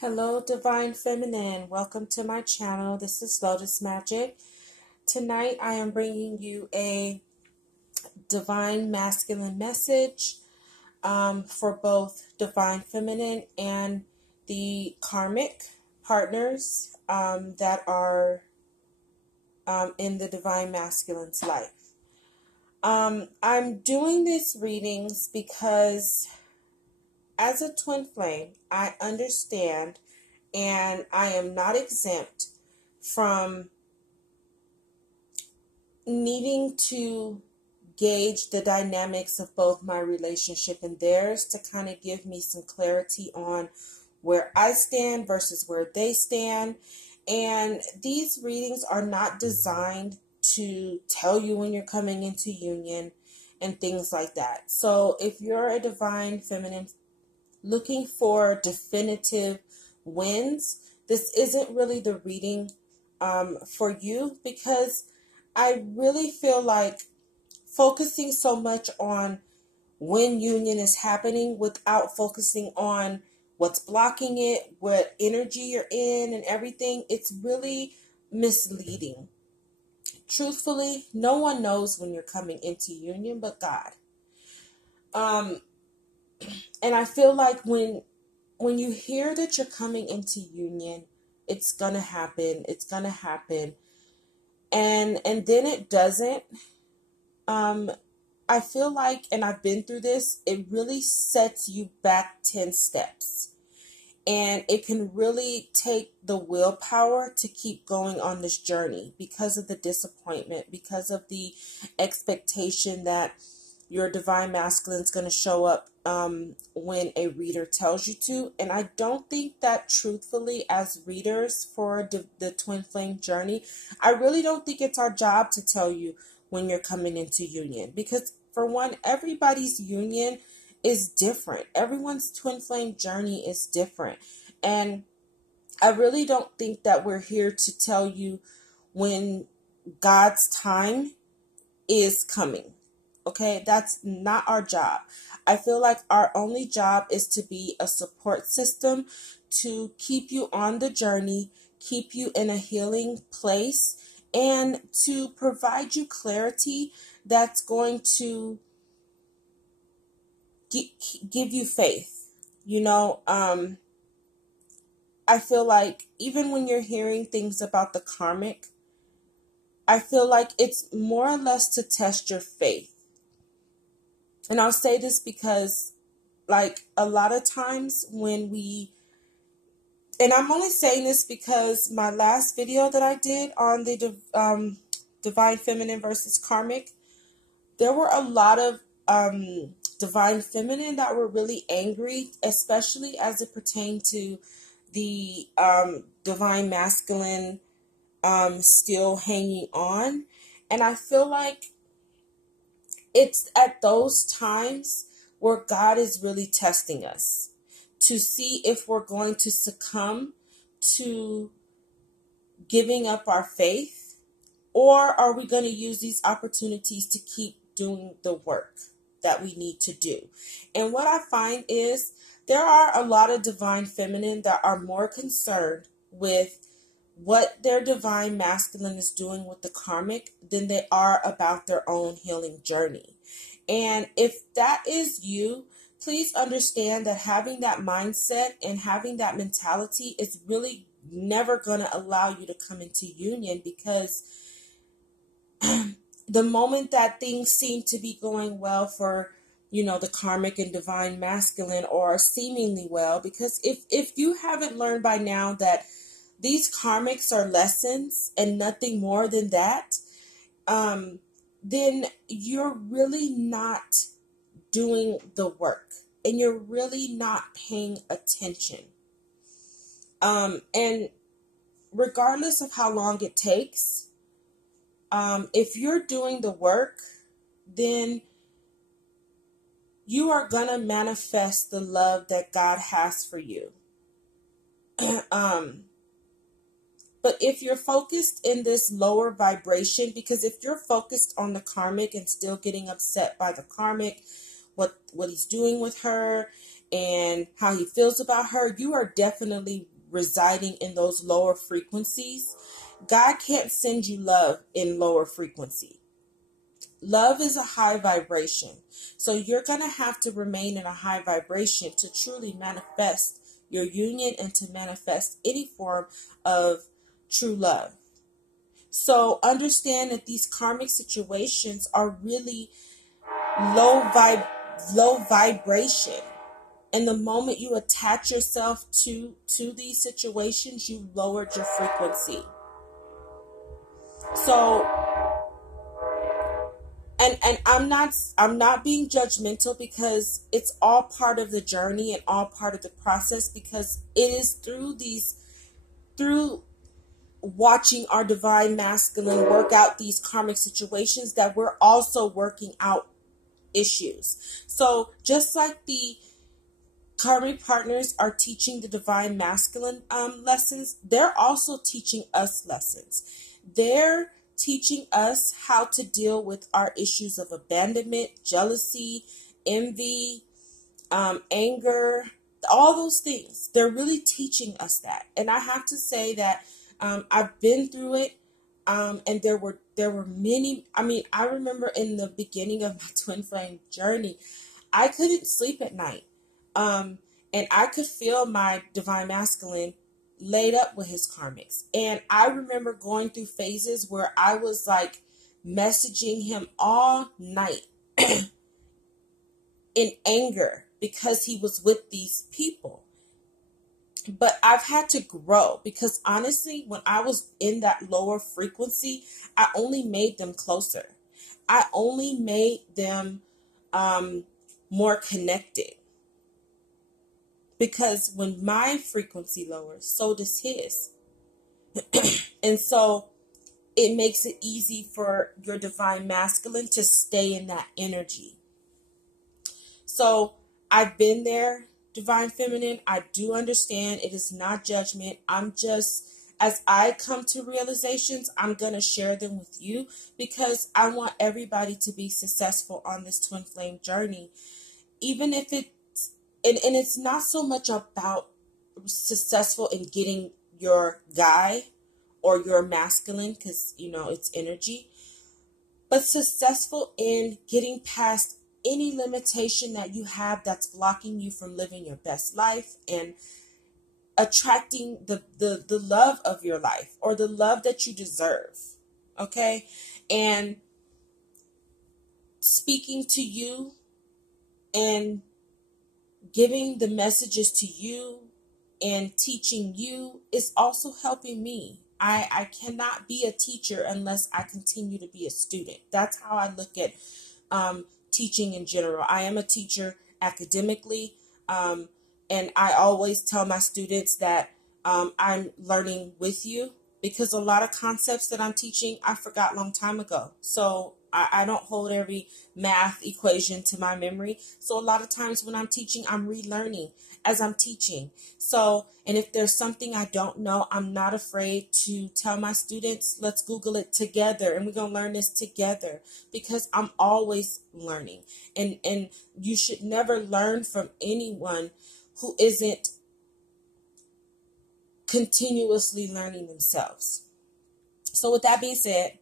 Hello, Divine Feminine. Welcome to my channel. This is Lotus Magic. Tonight I am bringing you a Divine Masculine message for both Divine Feminine and the Karmic partners that are in the Divine Masculine's life. I'm doing these readings because as a twin flame, I understand and I am not exempt from needing to gauge the dynamics of both my relationship and theirs to kind of give me some clarity on where I stand versus where they stand. And these readings are not designed to tell you when you're coming into union and things like that. So if you're a Divine Feminine looking for definitive wins, this isn't really the reading for you, because I really feel like focusing so much on when union is happening without focusing on what's blocking it, what energy you're in and everything, it's really misleading. Truthfully, no one knows when you're coming into union but God. And I feel like when you hear that you're coming into union, it's gonna happen. It's gonna happen, and then it doesn't. I feel like, and I've been through this, it really sets you back 10 steps, and it can really take the willpower to keep going on this journey because of the disappointment, because of the expectation that your Divine Masculine is going to show up when a reader tells you to. And I don't think that, truthfully, as readers for the Twin Flame journey, I really don't think it's our job to tell you when you're coming into union. Because, for one, everybody's union is different. Everyone's Twin Flame journey is different. And I really don't think that we're here to tell you when God's time is coming. Okay, that's not our job. I feel like our only job is to be a support system to keep you on the journey, keep you in a healing place, and to provide you clarity that's going to give you faith. You know, I feel like even when you're hearing things about the karmic, I feel like it's more or less to test your faith. And I'll say this because, like, a lot of times when and I'm only saying this because my last video that I did on the Divine Feminine versus Karmic, there were a lot of Divine Feminine that were really angry, especially as it pertained to the Divine Masculine still hanging on. And I feel like it's at those times where God is really testing us to see if we're going to succumb to giving up our faith, or are we going to use these opportunities to keep doing the work that we need to do. And what I find is there are a lot of Divine Feminine that are more concerned with what their Divine Masculine is doing with the karmic than they are about their own healing journey. And if that is you, please understand that having that mindset and having that mentality is really never going to allow you to come into union, because the moment that things seem to be going well for, you know, the karmic and Divine Masculine, or seemingly well, because if you haven't learned by now that these karmics are lessons and nothing more than that, then you're really not doing the work and you're really not paying attention. And regardless of how long it takes, if you're doing the work, then you are going to manifest the love that God has for you. But if you're focused in this lower vibration, because if you're focused on the karmic and still getting upset by the karmic, what he's doing with her, and how he feels about her, you are definitely residing in those lower frequencies. God can't send you love in lower frequency. Love is a high vibration. So you're going to have to remain in a high vibration to truly manifest your union and to manifest any form of true love. So understand that these karmic situations are really low vibration. And the moment you attach yourself to these situations, you lowered your frequency. So, and I'm not being judgmental, because it's all part of the journey and all part of the process, because it is through watching our divine masculine work out these karmic situations that we're also working out issues. So just like the karmic partners are teaching the divine masculine lessons, they're also teaching us lessons. They're teaching us how to deal with our issues of abandonment, jealousy, envy, anger, all those things. They're really teaching us that. And I have to say that I've been through it. And there were many. I mean, I remember in the beginning of my twin flame journey, I couldn't sleep at night. And I could feel my divine masculine laid up with his karmics. And I remember going through phases where I was like messaging him all night in anger because he was with these people. But I've had to grow, because honestly, when I was in that lower frequency, I only made them closer. I only made them more connected. Because when my frequency lowers, so does his. And so it makes it easy for your divine masculine to stay in that energy. So I've been there, divine feminine. I do understand. It is not judgment. I'm just, as I come to realizations, I'm going to share them with you, because I want everybody to be successful on this twin flame journey. Even if and it's not so much about successful in getting your guy or your masculine, because, it's energy, but successful in getting past any limitation that you have that's blocking you from living your best life and attracting the love of your life, or the love that you deserve. Okay? And speaking to you and giving the messages to you and teaching you is also helping me. I cannot be a teacher unless I continue to be a student. That's how I look at teaching in general. I am a teacher academically, and I always tell my students that I'm learning with you, because a lot of concepts that I'm teaching I forgot a long time ago. So I don't hold every math equation to my memory. So a lot of times when I'm teaching, I'm relearning as I'm teaching. So, and if there's something I don't know, I'm not afraid to tell my students, let's Google it together and we're going to learn this together, because I'm always learning. And you should never learn from anyone who isn't continuously learning themselves. So with that being said,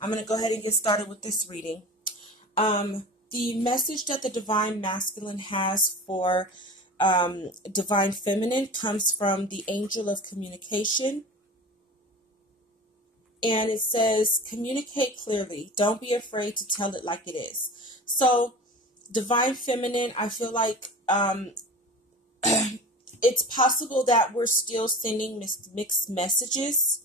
I'm going to go ahead and get started with this reading. The message that the divine masculine has for divine feminine comes from the angel of communication. And it says, communicate clearly. Don't be afraid to tell it like it is. So divine feminine, I feel like it's possible that we're still sending mixed messages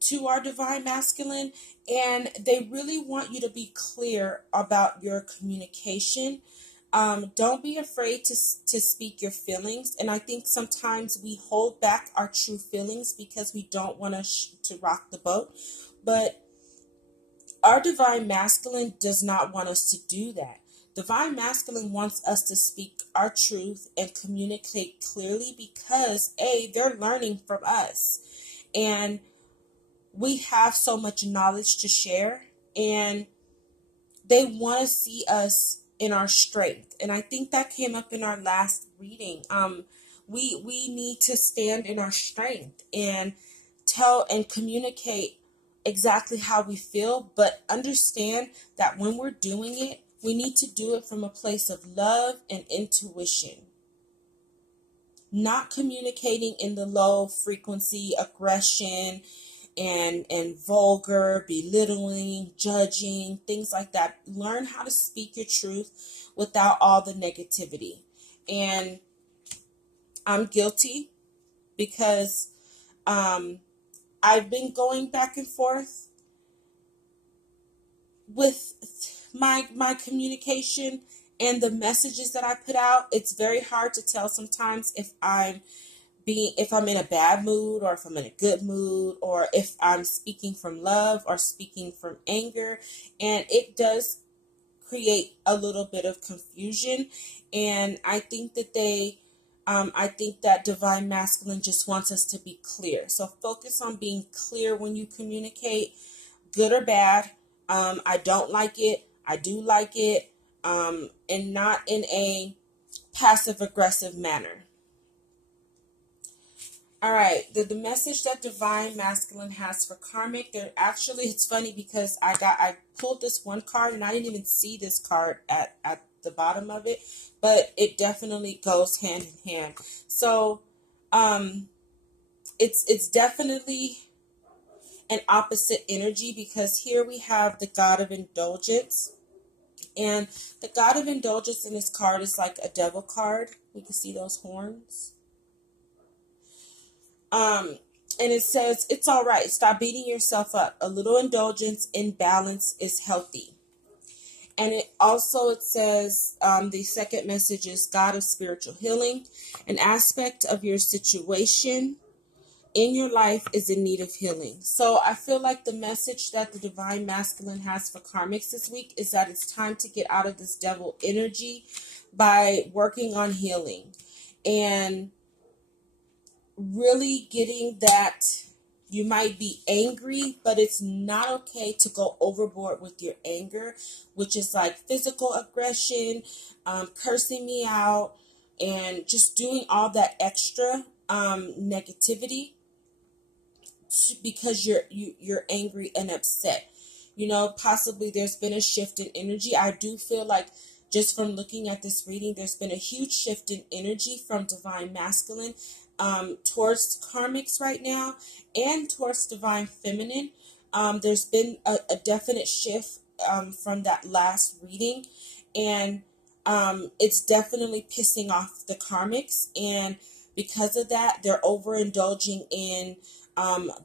to our divine masculine, and they really want you to be clear about your communication. Don't be afraid to speak your feelings. And I think sometimes we hold back our true feelings because we don't want to rock the boat. But our divine masculine does not want us to do that. Divine masculine wants us to speak our truth and communicate clearly, because they're learning from us, and we have so much knowledge to share, and they want to see us in our strength. And I think that came up in our last reading. We need to stand in our strength and tell and communicate exactly how we feel, but understand that when we're doing it, we need to do it from a place of love and intuition. Not communicating in the low frequency aggression and vulgar, belittling, judging, things like that. Learn how to speak your truth without all the negativity. And I'm guilty because I've been going back and forth with my communication and the messages that I put out. It's very hard to tell sometimes if I'm in a bad mood or if I'm in a good mood or if I'm speaking from love or speaking from anger. And it does create a little bit of confusion. And I think that I think that Divine Masculine just wants us to be clear. So focus on being clear when you communicate, good or bad. I don't like it. I do like it. And not in a passive aggressive manner. All right, the message that Divine Masculine has for Karmic, it's funny because I pulled this one card and I didn't even see this card at the bottom of it, but it definitely goes hand in hand. So, it's definitely an opposite energy because here we have the God of Indulgence. And the God of Indulgence in this card is like a devil card. We can see those horns. And it says, it's all right. Stop beating yourself up. A little indulgence in balance is healthy. And it says, the second message is God of spiritual healing. An aspect of your situation in your life is in need of healing. So I feel like the message that the Divine Masculine has for Karmics this week is that it's time to get out of this devil energy by working on healing and really getting that. You might be angry, but it's not okay to go overboard with your anger, which is like physical aggression, cursing me out, and just doing all that extra negativity because you're angry and upset. You know, possibly there's been a shift in energy. I do feel like just from looking at this reading, there's been a huge shift in energy from Divine Masculine towards Karmics right now and towards Divine Feminine. There's been a definite shift from that last reading, and it's definitely pissing off the Karmics, and because of that, they're overindulging in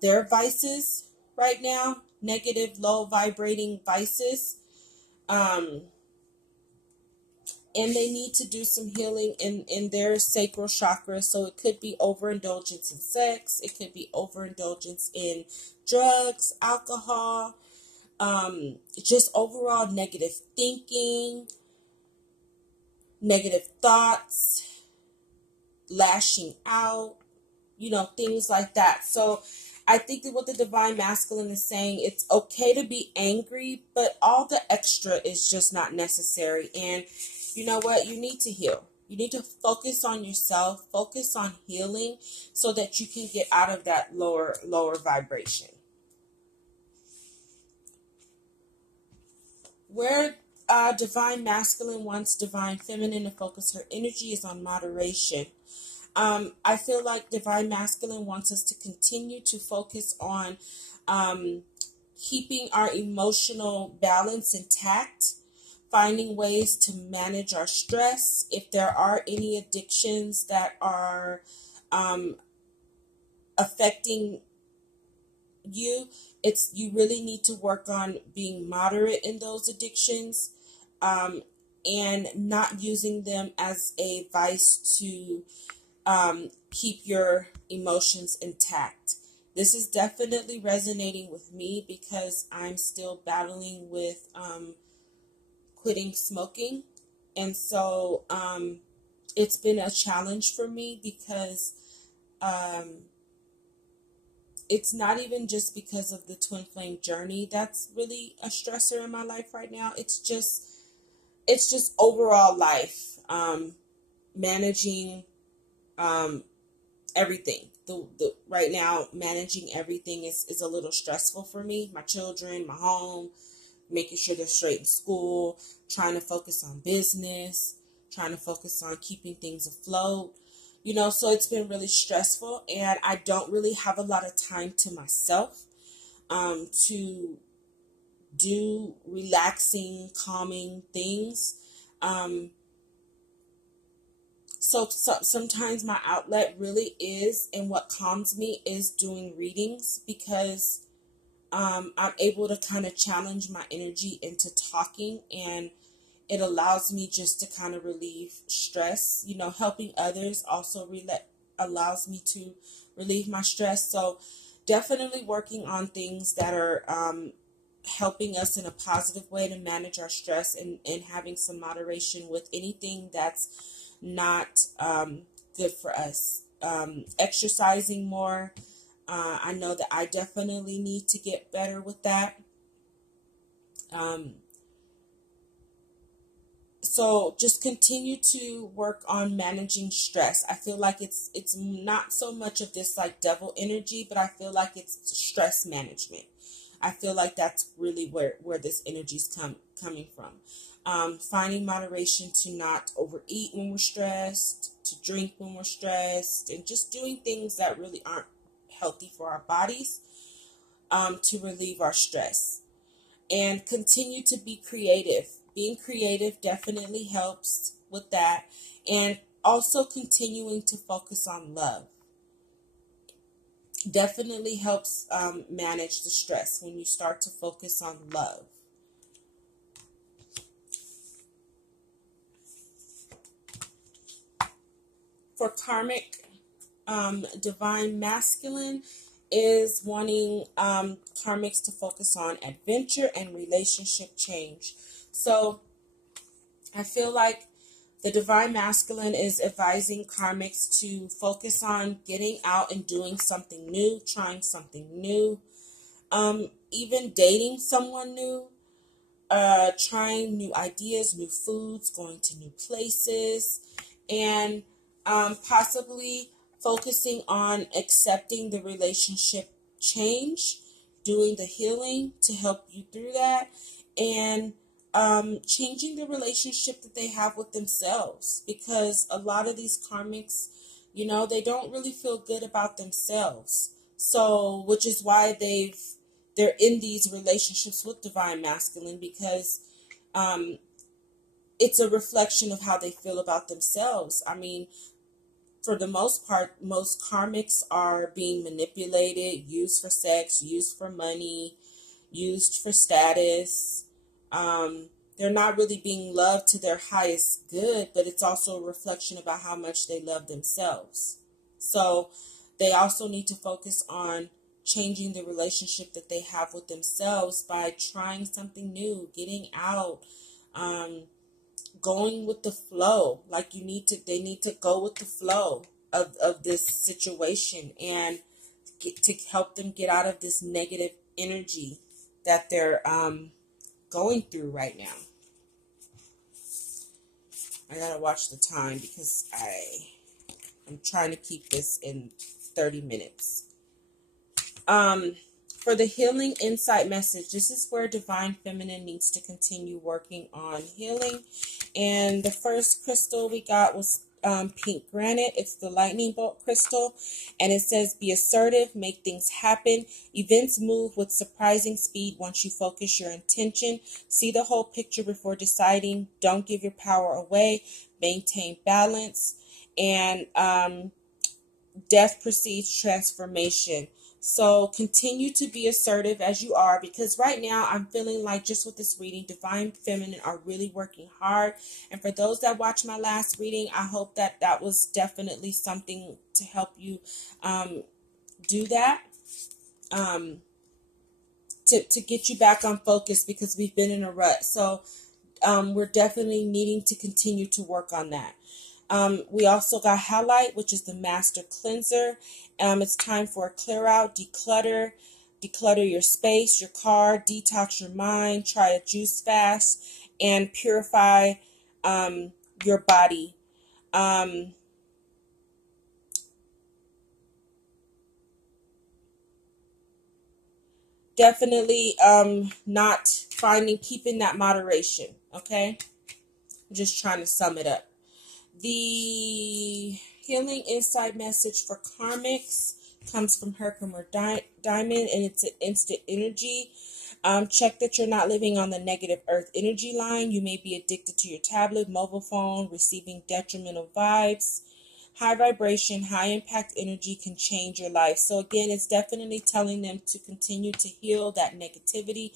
their vices right now, negative, low vibrating vices. And they need to do some healing in their sacral chakra. So it could be overindulgence in sex. It could be overindulgence in drugs, alcohol, just overall negative thinking, negative thoughts, lashing out, things like that. So I think that what the Divine Masculine is saying, it's okay to be angry, but all the extra is just not necessary. And you know what? You need to heal. You need to focus on yourself, focus on healing so that you can get out of that lower vibration. Where Divine Masculine wants Divine Feminine to focus her energy is on moderation. I feel like Divine Masculine wants us to continue to focus on keeping our emotional balance intact, finding ways to manage our stress. If there are any addictions that are affecting you, you really need to work on being moderate in those addictions and not using them as a vice to keep your emotions intact. This is definitely resonating with me because I'm still battling with quitting smoking. And so it's been a challenge for me because it's not even just because of the twin flame journey that's really a stressor in my life right now. It's just overall life. managing everything. The right now, managing everything is a little stressful for me. My children, my home, making sure they're straight in school, trying to focus on business, trying to focus on keeping things afloat. So it's been really stressful, and I don't really have a lot of time to myself to do relaxing, calming things. So sometimes my outlet really is, and what calms me is doing readings, because I'm able to kind of challenge my energy into talking, and it allows me just to kind of relieve stress. Helping others also allows me to relieve my stress. So definitely working on things that are helping us in a positive way to manage our stress, and having some moderation with anything that's not good for us. Exercising more. I know that I definitely need to get better with that. So just continue to work on managing stress. I feel like it's not so much of this like devil energy, but I feel like it's stress management. I feel like that's really where this energy is coming from. Finding moderation to not overeat when we're stressed, to drink when we're stressed, and just doing things that really aren't healthy for our bodies to relieve our stress. And continue to be creative. Being creative definitely helps with that. And also continuing to focus on love definitely helps manage the stress when you start to focus on love. For karmic, divine masculine is wanting karmics to focus on adventure and relationship change. So I feel like the divine masculine is advising karmics to focus on getting out and doing something new, trying something new, even dating someone new, trying new ideas, new foods, going to new places, and possibly focusing on accepting the relationship change, doing the healing to help you through that, and changing the relationship that they have with themselves, because a lot of these karmics, they don't really feel good about themselves. So, which is why they're in these relationships with divine masculine, because it's a reflection of how they feel about themselves. I mean, for the most part, most karmics are being manipulated, used for sex, used for money, used for status. They're not really being loved to their highest good, but it's also a reflection about how much they love themselves. So they also need to focus on changing the relationship that they have with themselves by trying something new, getting out, going with the flow. Like they need to go with the flow of this situation, and to help them get out of this negative energy that they're going through right now. I gotta watch the time because I'm trying to keep this in 30 minutes. For the healing insight message, this is where divine feminine needs to continue working on healing. And the first crystal we got was pink granite. It's the lightning bolt crystal, and it says, be assertive, make things happen. Events move with surprising speed once you focus your intention. See the whole picture before deciding. Don't give your power away. Maintain balance. And death precedes transformation. So continue to be assertive as you are, because right now I'm feeling like, just with this reading, divine feminine are really working hard. And for those that watched my last reading, I hope that that was definitely something to help you do that, to get you back on focus, because we've been in a rut. So we're definitely needing to continue to work on that. We also got Halite, which is the master cleanser. It's time for a clear out, declutter your space, your car, detox your mind, try a juice fast, and purify your body. Um, definitely not finding, keeping that moderation. Okay. I'm just trying to sum it up. The healing inside message for karmics comes from Herkimer Diamond, and it's an instant energy. Check that you're not living on the negative earth energy line. You may be addicted to your tablet, mobile phone, receiving detrimental vibes. High vibration, high impact energy can change your life. So again, it's definitely telling them to continue to heal that negativity,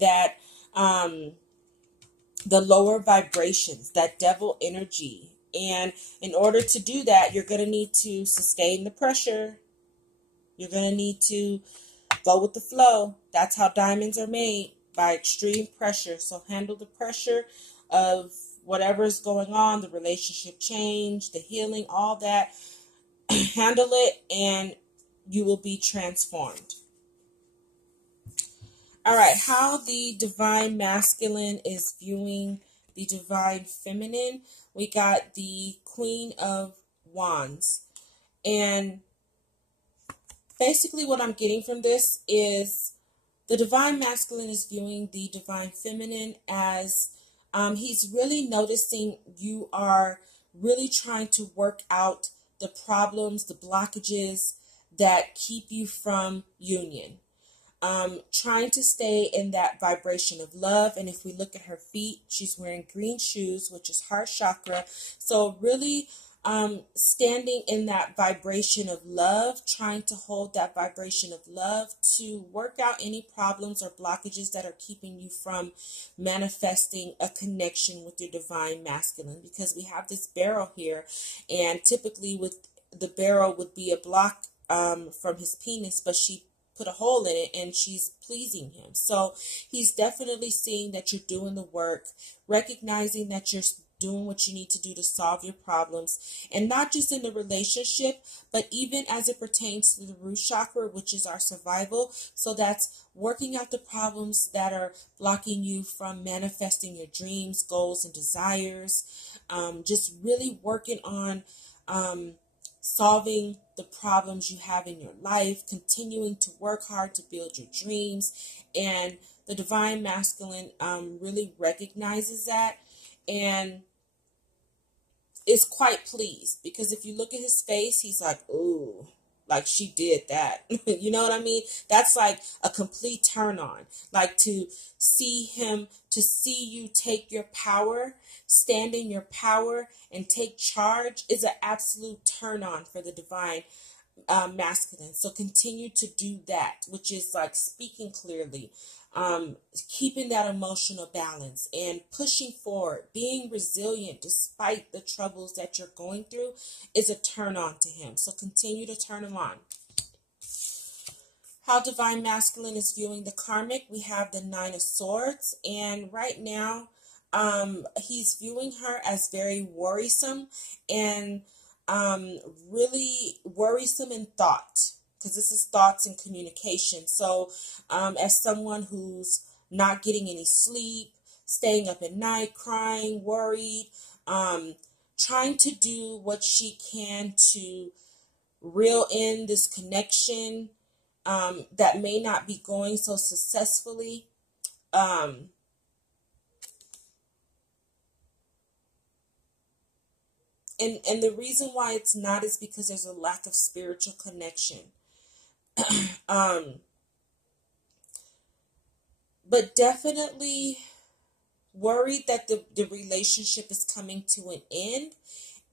that the lower vibrations, that devil energy. And in order to do that, you're going to need to sustain the pressure. You're going to need to go with the flow. That's how diamonds are made, by extreme pressure. So handle the pressure of whatever's going on, the relationship change, the healing, all that. Handle it and you will be transformed. All right, how the divine masculine is viewing the divine feminine. We got the Queen of Wands. And basically what I'm getting from this is the divine masculine is viewing the divine feminine as he's really noticing you are really trying to work out the problems, the blockages that keep you from union. Trying to stay in that vibration of love. And if we look at her feet, she's wearing green shoes, which is heart chakra. So really standing in that vibration of love, trying to hold that vibration of love to work out any problems or blockages that are keeping you from manifesting a connection with your divine masculine. Because we have this barrel here, and typically with the barrel would be a block from his penis, but she put a hole in it and she's pleasing him. So he's definitely seeing that you're doing the work, recognizing that you're doing what you need to do to solve your problems, and not just in the relationship, but even as it pertains to the root chakra, which is our survival. So that's working out the problems that are blocking you from manifesting your dreams, goals, and desires. Just really working on solving the problems you have in your life, continuing to work hard to build your dreams. And the divine masculine really recognizes that and is quite pleased, because if you look at his face, he's like, ooh, like she did that. You know what I mean? That's like a complete turn on. Like to see him, to see you take your power, stand in your power and take charge is an absolute turn on for the divine masculine. So continue to do that, which is like speaking clearly, keeping that emotional balance and pushing forward, being resilient despite the troubles that you're going through is a turn on to him. So continue to turn him on. How divine masculine is viewing the karmic. We have the Nine of Swords, and right now he's viewing her as very worrisome and really worrisome in thought, because this is thoughts and communication. So as someone who's not getting any sleep, staying up at night, crying, worried, trying to do what she can to reel in this connection that may not be going so successfully. And the reason why it's not is because there's a lack of spiritual connection. But definitely worried that the relationship is coming to an end,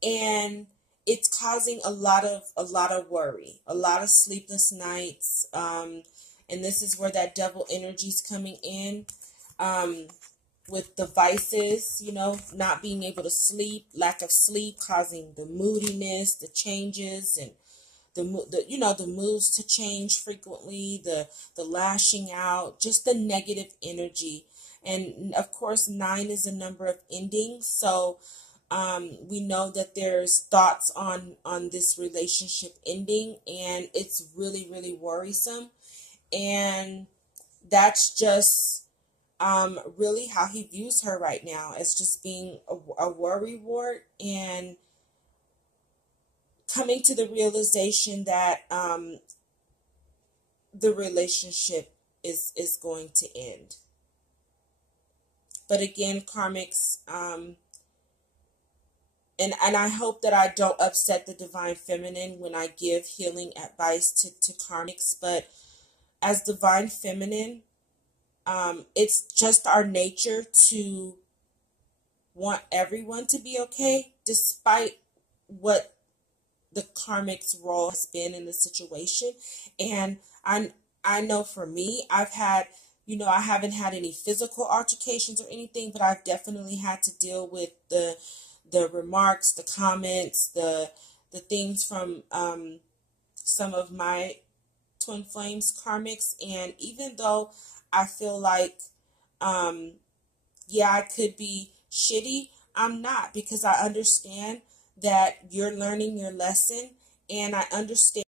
and it's causing a lot of worry, a lot of sleepless nights. And this is where that devil energy is coming in. With the vices, you know, not being able to sleep, lack of sleep causing the moodiness, the changes, and the moods to change frequently, the lashing out, just the negative energy. And of course, 9 is a number of endings, so we know that there's thoughts on this relationship ending, and it's really, really worrisome. And that's just really how he views her right now, as just being a worry wart. And coming to the realization that the relationship is going to end. But again, karmics, and I hope that I don't upset the divine feminine when I give healing advice to karmics, but as divine feminine, it's just our nature to want everyone to be okay, despite what the karmic's role has been in the situation. And I know for me, I've had, I haven't had any physical altercations or anything, but I've definitely had to deal with the remarks, the comments, the things from some of my twin flames karmics. And even though I feel like yeah, I could be shitty, I'm not, because I understand that you're learning your lesson, and I understand